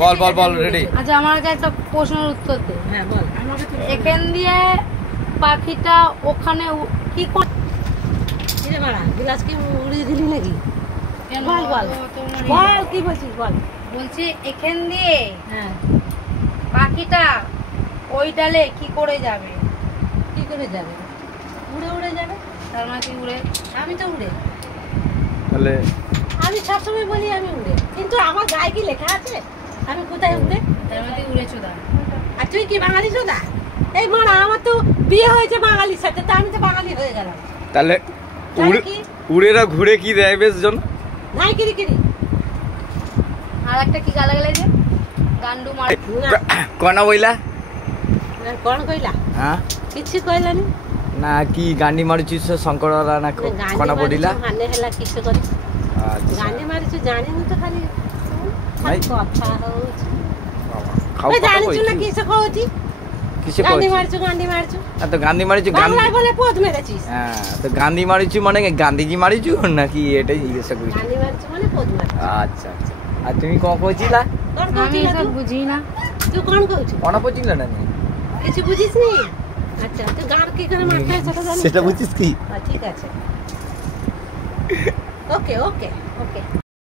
বল বল বল ready. আচ্ছা আমার কাছে একটা প্রশ্নের উত্তর দে। হ্যাঁ বল। এখান দিয়ে পাখিটা ওখানে কি করে? কিরে বাড়া গ্লাস কি উড়িয়ে দিলি নাকি? বল বল বল কি বলছিস বল। বলছি এখান দিয়ে হ্যাঁ পাখিটা ওই ডালে কি করে যাবে? কি করে যাবে? উড়ে উড়ে যাবে। তার মানে কি উড়ে? আমি তো উড়ে, তাহলে আমি সবসময় বলি আমি উড়ে, কিন্তু আমার গায়ে কি লেখা আছে আমি কোথায় উড়ে? তার মানে তুই উড়েছো দা। আর তুই কি বাঙালি চোদা? এই মারা আমার তো বিয়ে হয়েছে বাঙালির সাথে, তা আমি তো বাঙালি হয়ে গেলাম। তাহলে উড়েরা ঘুরে কি দেয় বেশ জন? নাই কিরি কিরি। আর একটা কি গালাগালি যে গান্ডু মার কনা বইলা? কোন কইলা? হ্যাঁ কিছু কইলানি না কি গান্ডি মারুছিস শঙ্কররা না কনা বডিলা? মানে হেলা কিছু করে আচ্ছা গান্ডি মারুছি জানি না তো, খালি ভাই কথা হচ্ছে। খাও ওই কথা জানিছ কইছি না কিসে কইছি? কিসে গান্ডি কইছি? মারছো গান্ডি মারছো। তো গান্ধী মারিছু গান্ধী বাংলায় বলে পদ মেরেছিস। হ্যাঁ তো গান্ধী মারিছু মানে গান্ধীজি মারিছু নাকি এটাই জিজ্ঞাসা করছি। গান্ডি মারছো মানে পদ মারছো। আচ্ছা আচ্ছা আর তুমি কোন কইছিলা? কোন আমি কইছিস সব বুঝি না। তুই কোন কইছিস? কনা কইছিলা না কিছু বুঝিস নি? আচ্ছা তুই গান কি করে মারতে হয় সেটা জানিস? সেটা বুঝিস কি? ঠিক আছে। ওকে ওকে ওকে।